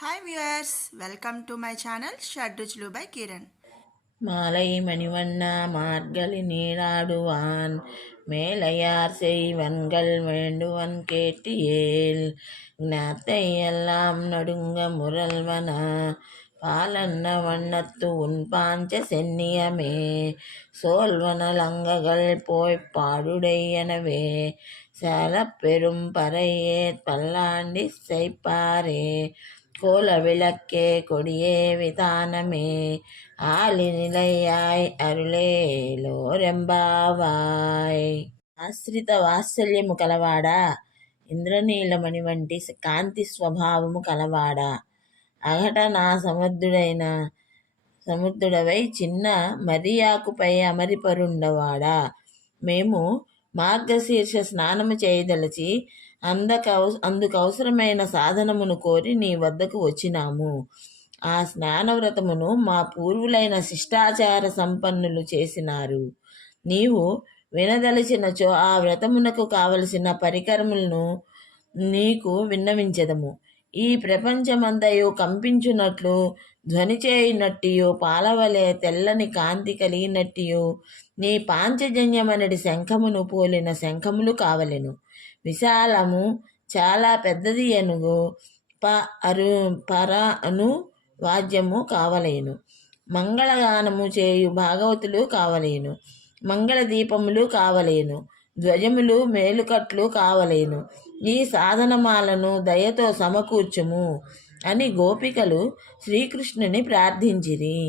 Hi viewers, welcome to my channel Shadruchulu by Kiran. மாலை மணிவண்ணா மார்கழி நீராடுவான் மேலையார் செய்வன்கள் வேண்டுவன் கேட்டியேல் ஞாத்தை எல்லாம் நடுங்க முரல்வனா பாலன்ன வண்ணத்து உன் பாஞ்ச சென்னியமே சோல்வனலங்ககள் போய்ப் பாடுடையனவே சேலப் பெரும் பறையே பல்லாண்டி செய்ப்பாரே கோல விளக்கே கொடியே விதானமே ఆలి నిలయాయ్ అరుళేలోరెంబావాయ్. ఆశ్రిత వాత్సల్యము కలవాడా, ఇంద్రనీలమణి వంటి కాంతి స్వభావము కలవాడా, అఘట నా సముద్రుడవై చిన్న మరియాకుపై అమరిపరుండవాడా, మేము మార్గశీర్ష స్నానము చేయదలచి అందుకు అవసరమైన సాధనమును కోరి నీ వద్దకు వచ్చినాము. ఆ స్నానవ్రతమును మా పూర్వులైన శిష్టాచార సంపన్నులు చేసినారు. నీవు వినదలిచినచో ఆ వ్రతమునకు కావలసిన పరికరములను నీకు విన్నవించెదము. ఈ ప్రపంచమంతయు కంపించునట్లు ధ్వని చేయునట్టియు పాలవలే తెల్లని కాంతి కలిగినట్టియు నీ పాంచజన్యమనడి శంఖమును పోలిన శంఖములు కావలెను. విశాలము చాలా పెద్దది అనుగు అను వాద్యము కావలేను. మంగళగానము చేయు భాగవతులు కావలేను. మంగళ దీపములు కావలేను. ధ్వజములు మేలుకట్లు కావలేను. ఈ సాధనమాలను దయతో సమకూర్చుము అని గోపికలు శ్రీకృష్ణుని ప్రార్థించిరి.